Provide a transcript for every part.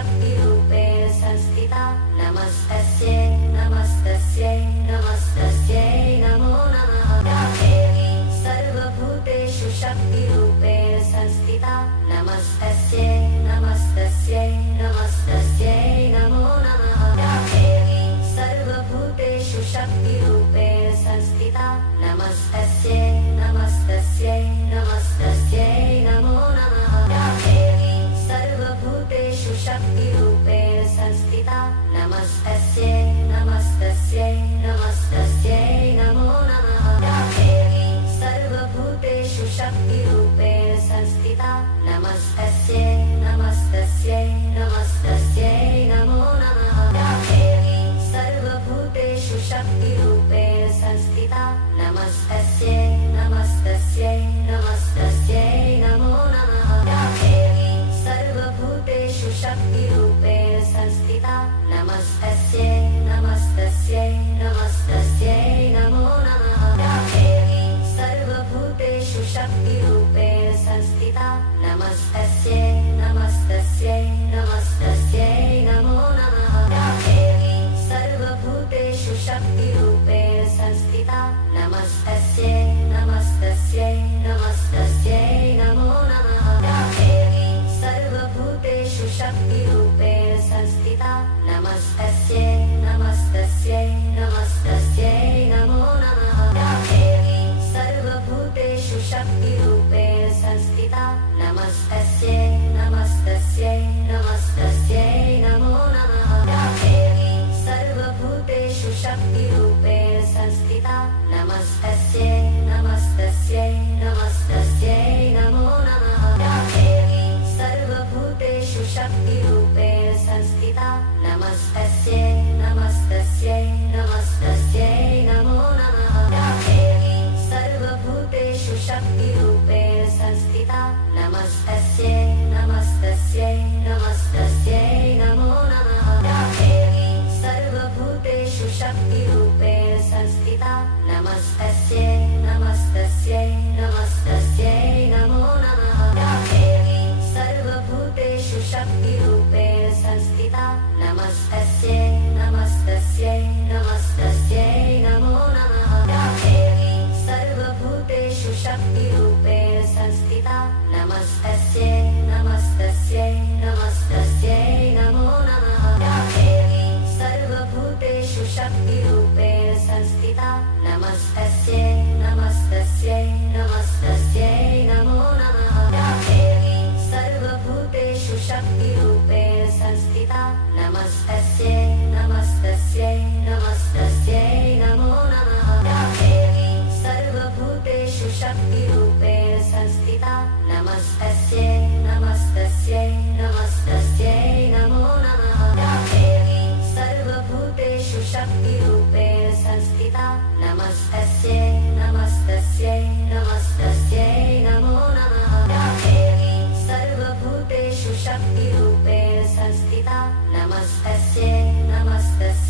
शक्तिरूपेण संस्थिता नमस्तस्यै नमस्तस्यै नमस्तस्यै नमो नमः। या देवी सर्वभूतेषु शक्तिरूपेण संस्थिता नमस्तस्यै नमस्तस्यै नमस्तस्यै नमो नमः। या देवी सर्वभूतेषु शक्तिरूपेण संस्थिता नमस्तस्यै नमस्तस्यै नमस्तस्यै नमो नमः। या देवी सर्वभूतेषु शक्तिरूपेण संस्थिता नमस्तस्यै नमस्तस्यै नमस्तस्यै नमो नमः। या देवी सर्वभूतेषु शक्तिरूपेण संस्थिता नमस्तस्यै नमस्तस्यै नमस्तस्यै नमो नमः। या देवी सर्वभूतेषु शक्तिरूपेण संस्थिता नमस्तस्यै नमस्तस्यै नमस्तस्यै नमो नमः। या देवी सर्वभूतेषु शक्तिरूपेण संस्थिता नमस्तस्यै नमस्तस्यै नमस्तस्यै नमो नमः। या देवी सर्वभूतेषु शक्तिरूपेण संस्थिता नमस्तस्यै नमस्तस्यै नमस्तस्यै नमो नमः। या देवी सर्वभूतेषु शक्तिरूपेण संस्थिता नमस्तस्यै नमस्तस्यै नमस्तस्यै नमो नमः। या देवी सर्वभूतेषु शक्तिरूपेण संस्थिता नमस्तस्यै नमस्तस्यै नमस्तस्यै नमो नमः। या देवी सर्वभूतेषु शक्तिरूपेण संस्थिता नमस्तस्यै नमस्तस्यै नमस्तस्यै नमो नमः। या देवी सर्वभूतेषु शक्तिरूपेण संस्थिता नमस्तस्यै नमस्तस्यै नमस्तस्यै नमो नमः। या देवी सर्वभूतेषु शक्तिरूपेण संस्थिता नमस्तस्यै नमस्तस्यै नमस्तस्यै नमो नमः। या देवी सर्वभूतेषु शक्तिरूपेण संस्थिता नमस्तस्यै नमस्तस्यै नमस्तस्यै नमो नमः। या देवी सर्वभूतेषु शक्तिरूपेण संस्थिता नमस्तस्यै नमस्तस्यै नमस्तस्यै नमो नमः। या देवी सर्वभूतेषु शक्तिरूपेण संस्थिता नमस्तस्यै नमस्तस्यै नमस्तस्यै नमो नमः। या देवी सर्वभूतेषु शक्तिरूपेण संस्थिता नमस्तस्यै नमस्तस्यै नमस्तस्यै नमो नमः। या देवी सर्वभूतेषु शक्तिरूपेण संस्थिता नमस्तस्यै नमस्तस्यै नमस्तस्यै नमो नमः। या देवी सर्वभूतेषु शक्तिरूपेण संस्थिता नमस्तस्यै नमस्तस्यै नमस्तस्यै नमो नमः। या देवी सर्वभूतेषु शक्तिरूपेण संस्थिता नमस्तस्यै नमस्तस्यै नमस्तस्यै नमो नमः। या देवी सर्वभूतेषु शक्तिरूपेण संस्थिता नमस्तस्यै नमस्तस्यै नमस्तस्यै नमो नमः। या देवी सर्वभूतेषु शक्तिरूपेण संस्थिता नमस्तस्यै नमस्तस्यै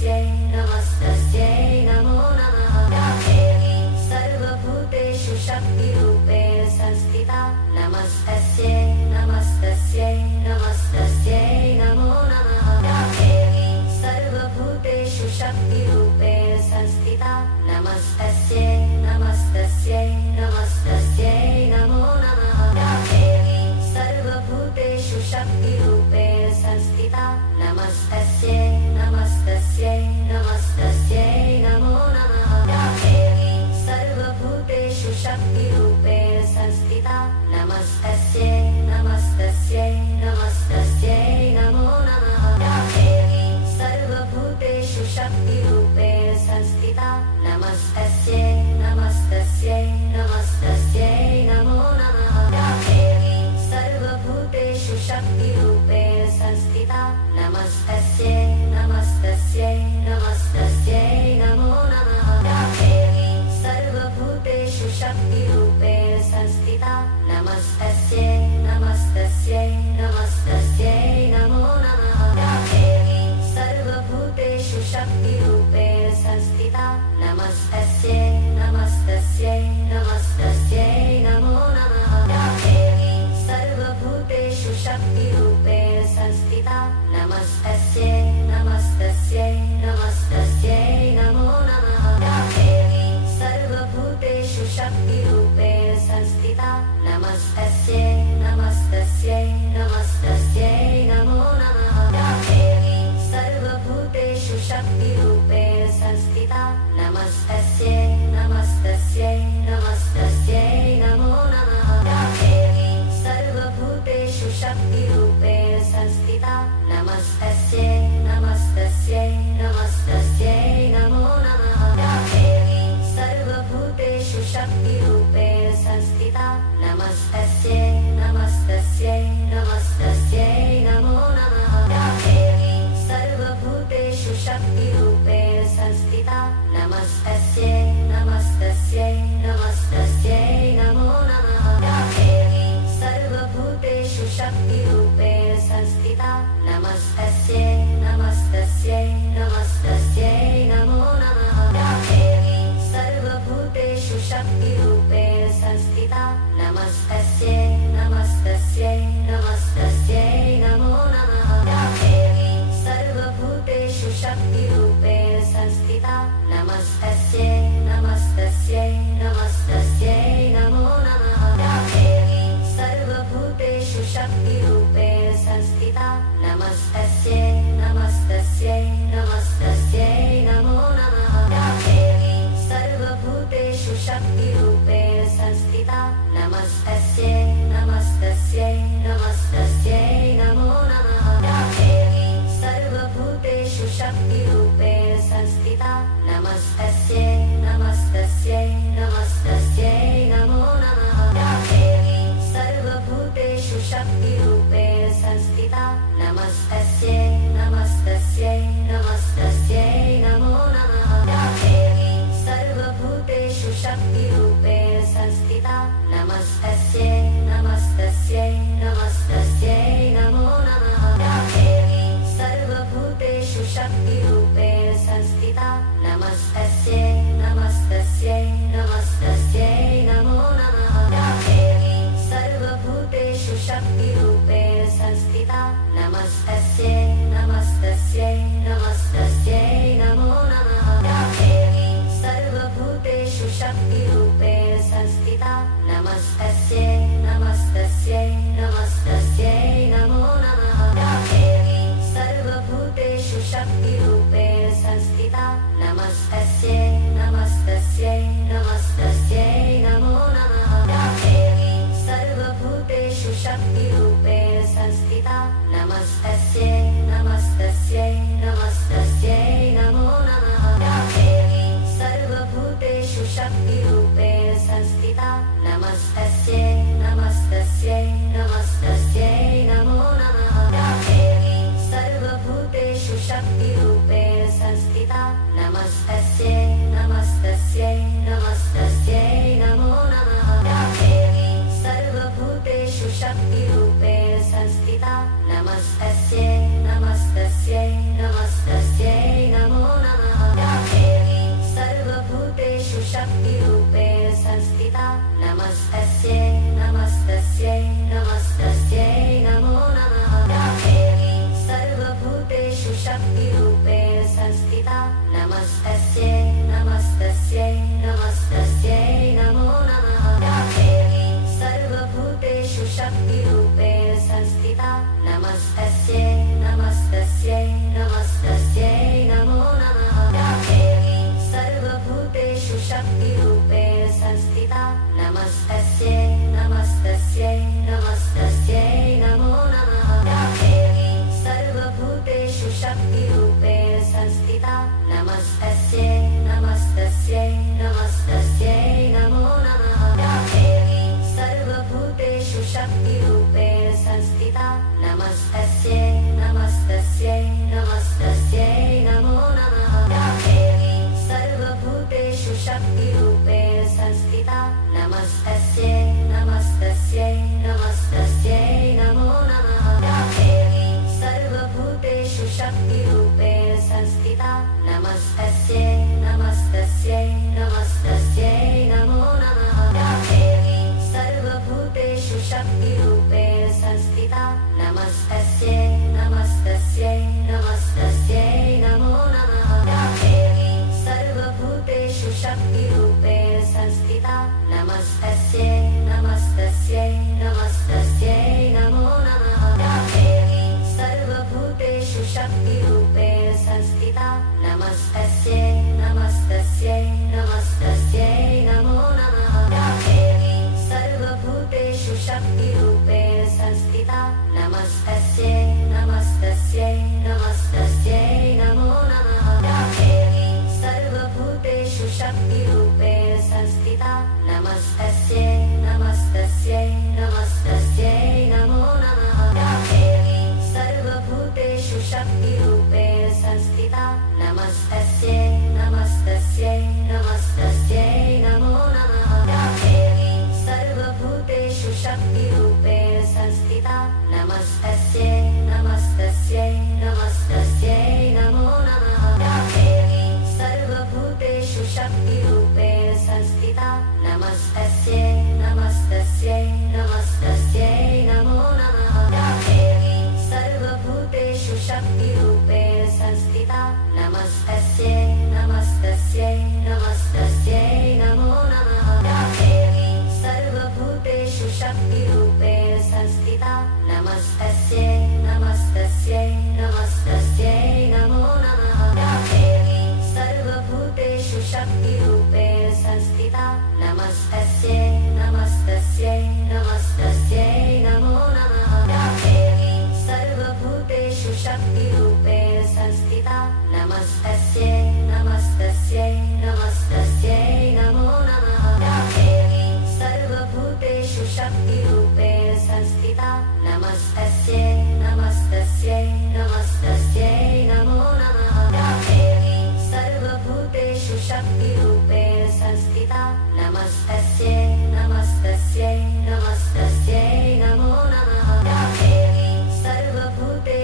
नमस्तस्यै नमो नमः। या देवी सर्वभूतेषु शक्तिरूपेण संस्थिता नमस्तस्यै नमस्तस्यै नमस्तस्यै नमो नमः। या देवी सर्वभूतेषु शक्तिरूपेण संस्थिता नमस्तस्यै नमस्तस्यै नमस्तस्यै नमो नमः। या देवी सर्वभूतेषु शक्तिरूपेण संस्थिता नमस्तस्यै नमस्तस्यै नमस्तस्यै नमो नमः। या देवी सर्वभूतेषु शक्तिरूपेण संस्थिता नमस्तस्यै नमस्तस्यै नमस्तस्यै नमो नमः। या देवी सर्वभूतेषु शक्तिरूपेण संस्थिता नमस्तस्यै नमस्तस्यै नमस्तस्यै नमो नमः। या देवी सर्वभूतेषु शक्तिरूपेण संस्थिता नमस्तस्यै नमस्तस्यै नमस्तस्यै नमो नमः। या देवी सर्वभूतेषु शक्तिरूपेण संस्थिता नमस्तस्यै नमस्तस्यै नमस्तस्यै नमो नमः। या देवी सर्वभूतेषु शक्तिरूपेण संस्थिता नमस्तस्यै नमस्तस्यै नमस्तस्यै नमो नमः। या देवी सर्वभूतेषु शक्तिरूपेण संस्थिता संस्थिता नमस्तस्यै नमस्तस्यै नमस्तस्यै नमो नमः या देवी सर्वभूतेषु शक्तिरूपेण संस्थिता नमस्तस्यै नमस्तस्यै नमस्तस्यै नमो नमः या देवी सर्वभूतेषु शक्तिरूपेण संस्थिता नमस्तस्यै नमस्तस्यै नमस्तस्यै नमो नमः या देवी सर्वभूतेषु शक्तिरूपेण संस्थिता नमस्तस्यै नमस्तस्यै नमस्तस्यै नमो नमः या देवी सर्वभूतेषु शक्तिरूपेण संस्थिता नमस्तस्यै नमस्तस्यै नमस्तस्यै नमो नमः या देवी सर्वभूतेषु शक्तिरूपेण संस्थिता नमस्तस्यै नमस्तस्यै नमस्तस्यै नमो नमः या देवी सर्वभूतेषु शक्तिरूपेण संस्थिता नमस्तस्यै नमस्तस्यै नमस्तस्यै नमो नमः या देवी सर्वभूतेषु शक्तिरूपेण संस्थिता नमस्तस्यै नमस्तस्यै नमस्तस्यै नमो नमः या देवी सर्वभूतेषु शक्तिरूपेण संस्थिता नमस्तस्यै नमस्तस्यै नमस्तस्यै नमो नमः या देवी सर्वभूतेषु शक्तिरूपेण संस्थिता नमस्तस्यै नमस्तस्यै नमस्तस्यै नमो नमः या देवी सर्वभूतेषु शक्तिरूपेण संस्थिता नमस्तस्यै नमस्तस्यै नमस्तस्यै नमो नमः या देवी सर्वभूतेषु शक्तिरूपेण संस्थिता नमस्तस्यै नमस्तस्यै नमस्तस्यै नमो नमः या देवी सर्वभूतेषु शक्तिरूपेण संस्थिता नमस्तस्यै नमस्तस्यै नमस्तस्यै नमो नमः या देवी सर्वभूतेषु शक्तिरूपेण संस्थिता नमस्तस्यै नमस्तस्यै नमस्तस्यै नमो नमः या देवी सर्वभूतेषु शक्तिरूपेण संस्थिता नमस्तस्यै नमस्तस्यै नमस्तस्यै नमो नमः या देवी सर्वभूतेषु शक्तिरूपेण संस्थिता नमस्तस्यै नमस्तस्यै नमस्तस्यै नमो नमः या देवी सर्वभूतेषु शक्तिरूपेण संस्थिता नमस्तस्यै नमस्तस्यै नमस्तस्यै नमो नमः या देवी सर्वभूतेषु शक्तिरूपेण संस्थिता नमस्तस्यै नमस्तस्यै नमस्तस्यै नमो नमः या देवी सर्वभूतेषु शक्तिरूपेण संस्थिता नमस्तस्यै नमस्तस्यै नमस्तस्यै नमो नमः या देवी सर्वभूतेषु शक्तिरूपेण संस्थिता नमस्तस्यै नमस्तस्यै नमस्तस्यै नमो नमः या देवी सर्वभूतेषु शक्तिरूपेण संस्थिता नमस्तस्यै नमस्तस्यै नमस्तस्यै नमो नमः या देवी सर्वभूतेषु शक्तिरूपेण संस्थिता नमस्तस्यै नमस्तस्यै नमस्तस्यै नमो नमः या देवी सर्वभूतेषु शक्तिरूपेण संस्थिता नमस्तस्यै नमस्तस्यै नमस्तस्यै नमो नमः या देवी सर्वभूतेषु शक्तिरूपेण संस्थिता नमस्तस्यै नमस्तस्यै नमस्तस्यै नमो नमः या देवी सर्वभूतेषु शक्तिरूपेण संस्थिता नमस्तस्यै नमस्तस्यै नमस्तस्यै नमस्तस्यै नमो नमः या देवी सर्वभूतेषु शक्तिरूपेण संस्थिता नमस्तस्यै नमस्तस्यै नमस्तस्यै नमो नमः या देवी सर्वभूतेषु शक्तिरूपेण संस्थिता नमस्तस्यै नमस्तस्यै नमस्तस्यै नमो नमः या देवी सर्वभूतेषु शक्तिरूपेण संस्थिता नमस्तस्यै नमस्तस्यै नमस्तस्यै नमो नमः या देवी सर्वभूतेषु शक्तिरूपेण संस्थिता नमस्तस्यै नमस्तस्यै नमस्तस्यै नमो नमः या देवी सर्वभूतेषु शक्तिरूपेण संस्थिता नमस्तस्यै नमस्तस्यै नमस्तस्यै नमो नमः या देवी सर्वभूतेषु शक्तिरूपेण संस्थिता नमस्तस्यै नमस्तस्यै नमस्तस्यै नमो नमः या देवी सर्वभूतेषु शक्तिरूपेण संस्थिता नमस्तस्यै नमस्तस्यै नमस्तस्यै नमो नमः या देवी सर्वभूतेषु शक्तिरूपेण संस्थिता नमस्तस्यै नमस्तस्यै नमस्तस्यै नमो नमः या देवी सर्वभूतेषु शक्तिरूपेण संस्थिता नमस्तस्यै नमस्तस्यै नमस्तस्यै नमो नमः या देवी सर्वभूतेषु शक्तिरूपेण संस्थिता नमस्तस्यै नमस्तस्यै नमस्तस्यै नमो नमः या देवी सर्वभूतेषु शक्तिरूपेण संस्थिता नमस्तस्यै नमस्तस्यै नमस्तस्यै नमो नमः या देवी सर्वभूतेषु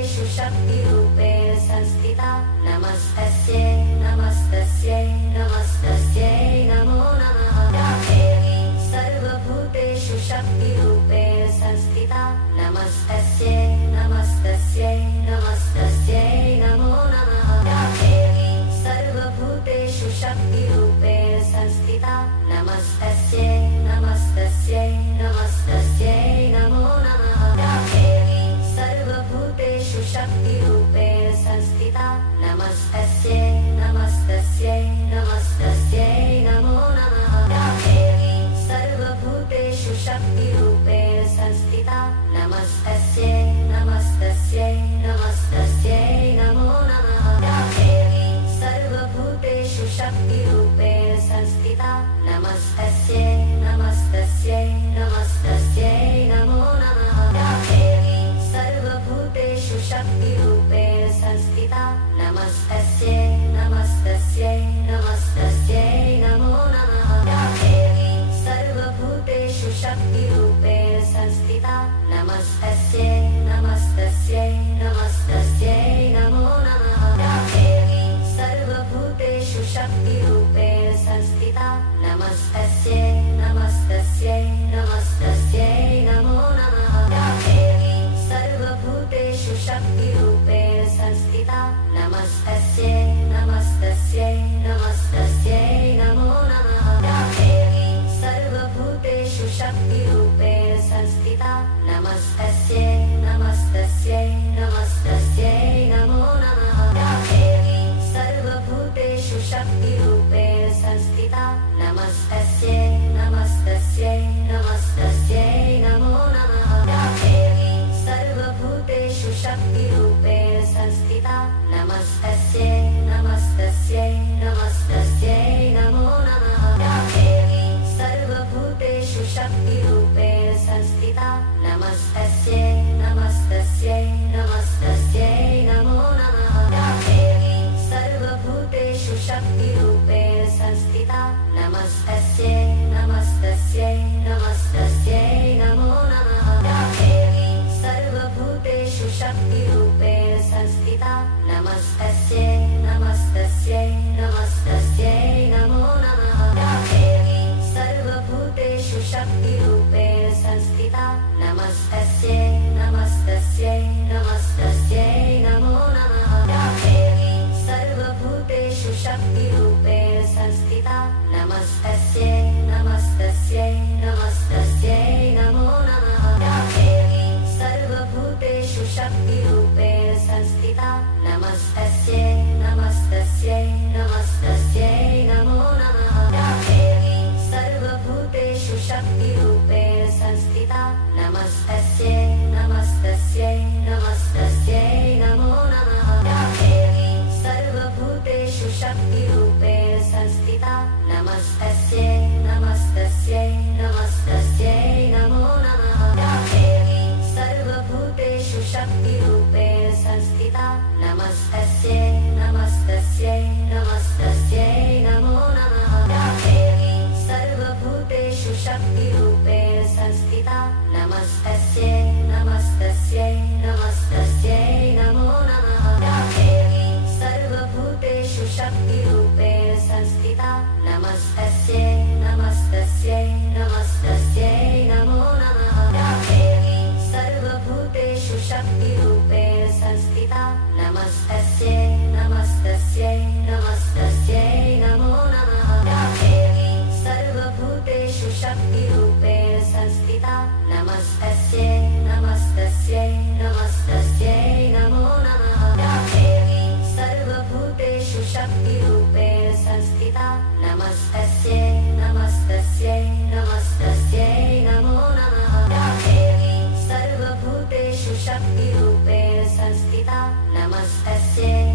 शक्तिरूपेण संस्थिता नमस्तस्यै नमस्तस्यै नमस्तस्यै नमो नमः या देवी सर्वभूतेषु शक्तिरूपेण संस्थिता नमस्तस्यै नमस्तस्यै नमस्तस्यै नमो नमः या देवी सर्वभूतेषु शक्तिरूपेण संस्थिता नमस्तस्यै नमस्तस्यै नमस्तस्यै नमो नमः या देवी सर्वभूतेषु शक्तिरूपेण संस्थिता नमस्तस्यै नमस्तस्यै नमस्तस्यै नमो नमः या देवी सर्वभूतेषु शक्तिरूपेण संस्थिता नमस्तस्यै नमस्तस्यै नमस्तस्यै नमो नमः या देवी सर्वभूतेषु शक्तिरूपेण संस्थिता नमस्तस्यै नमस्तस्यै नमस्तस्यै नमो नमः या देवी सर्वभूतेषु शक्तिरूपेण संस्थिता नमस्तस्यै नमस्तस्यै नमस्तस्यै नमो नमः या देवी सर्वभूतेषु शक्तिरूपेण संस्थिता नमस्तस्यै नमस्तस्यै नमस्तस्यै नमो नमः या देवी सर्वभूतेषु शक्तिरूपेण संस्थिता नमस्तस्यै नमस्तस्यै नमस्तस्यै नमो नमः या देवी सर्वभूतेषु शक्तिरूपेण संस्थिता नमस्तस्यै नमस्तस्यै नमस्तस्यै नमो नमः या देवी सर्वभूतेषु शक्तिरूपेण संस्थिता नमस्तस्यै नमस्तस्यै नमस्तस्यै नमो नमः या देवी सर्वभूतेषु शक्तिरूपेण संस्थिता नमस्तस्यै नमस्तस्यै नमस्तस्यै नमो नमः या देवी सर्वभूतेषु शक्तिरूपेण संस्थिता नमस्तस्यै नमस्तस्यै नमस्तस्यै नमो नमः या देवी सर्वभूतेषु शक्तिरूपेण संस्थिता नमस्तस्यै नमस्तस्यै नमस्तस्यै नमो नमः या देवी सर्वभूतेषु शक्तिरूपेण संस्थिता नमस्तस्यै नमस्तस्यै नमस्तस्यै नमो नमः या देवी सर्वभूतेषु शक्तिरूपेण संस्थिता नमस्तस्यै नमस्तस्यै नमस्तस्यै नमो नमः या देवी सर्वभूतेषु शक्तिरूपेण संस्थिता नमस्तस्यै नमस्तस्यै नमस्तस्यै नमो नमः या देवी सर्वभूतेषु शक्तिरूपेण संस्थिता नमस्तस्यै नमस्तस्यै नमस्तस्यै नमो नमः या देवी सर्वभूतेषु शक्तिरूपेण संस्थिता नमस्तस्यै नमस्तस्यै शक्तिरूपेण संस्थिता नमस्तस्यै नमस्तस्यै नमस्तस्यै नमो नमः या देवी सर्वभूतेषु शक्तिरूपेण संस्थिता नमस्तस्यै नमस्तस्यै नमस्तस्यै नमो नमः या देवी सर्वभूतेषु शक्तिरूपेण संस्थिता नमस्तस्यै नमस्तस्यै नमस्तस्यै नमो नमः या देवी सर्वभूतेषु शक्तिरूपेण संस्थिता नमस्तस्यै नमस्तस्यै नमस्तस्यै नमो नमः या देवी सर्वभूतेषु शक्तिरूपेण संस्थिता नमस्तस्यै नमस्तस्यै नमस्तस्यै नमो नमः या देवी सर्वभूतेषु शक्तिरूपेण संस्थिता नमस्तस्यै नमस्तस्यै नमस्तस्यै नमो नमः या देवी सर्वभूतेषु शक्तिरूपेण संस्थिता नमस्तस्यै